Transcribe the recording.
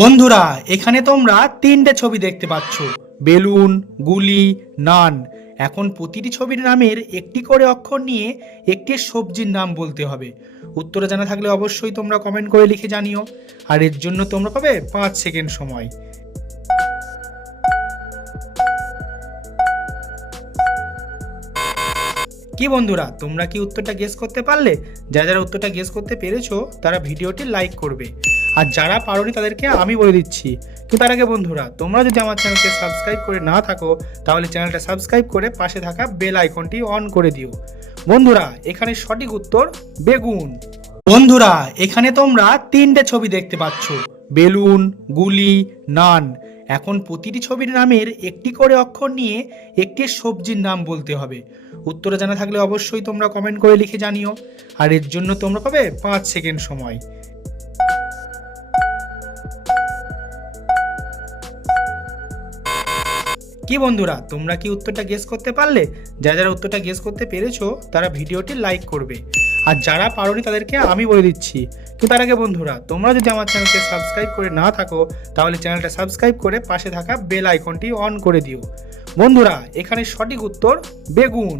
বন্ধুরা, এখানে তোমরা তিনটে ছবি দেখতে পাচ্ছ, বেলুন, গুলি, নান। এখন প্রতিটি ছবির নামের একটি করে অক্ষর নিয়ে একটি সবজির নাম বলতে হবে। উত্তর জানা থাকলে অবশ্যই তোমরা কমেন্ট করে লিখে জানিও। আর এর জন্য তোমরা পাবে 5 সেকেন্ড সময়। কি বন্ধুরা, তোমরা কি উত্তরটা গেস করতে পারলে? যারা যারা উত্তরটা গেস করতে পেরেছো তারা ভিডিওটি লাইক করবে, আর যারা পারোনি তাদেরকে আমি বলে দিচ্ছি। কিন্তু তার আগে বন্ধুরা, তোমরা যদি আমার চ্যানেলকে সাবস্ক্রাইব করে না থাকো তাহলে চ্যানেলটা সাবস্ক্রাইব করে পাশে থাকা বেল আইকনটি অন করে দিও। বন্ধুরা, এখানে সঠিক উত্তর বেগুন। বন্ধুরা, এখানে তোমরা তিনটে ছবি দেখতে পাচ্ছ, বেলুন, গুলি, নান। এখন প্রতিটি ছবির নামের একটি করে অক্ষর নিয়ে একটি সবজির নাম বলতে হবে। উত্তর জানা থাকলে অবশ্যই তোমরা কমেন্ট করে লিখে জানিও। আর এর জন্য তোমরা পাবে 5 সেকেন্ড সময়। কি বন্ধুরা, তোমরা কি উত্তরটা গেস করতে পারলে? যারা যারা উত্তরটা গেস করতে পেরেছো তারা ভিডিওটি লাইক করবে, আর যারা পারোনি তাদেরকে আমি বলে দিচ্ছি। কিন্তু তার আগে বন্ধুরা, তোমরা যদি আমার চ্যানেলকে সাবস্ক্রাইব করে না থাকো তাহলে চ্যানেলটা সাবস্ক্রাইব করে পাশে থাকা বেল আইকনটি অন করে দিও। বন্ধুরা, এখানে সঠিক উত্তর বেগুন।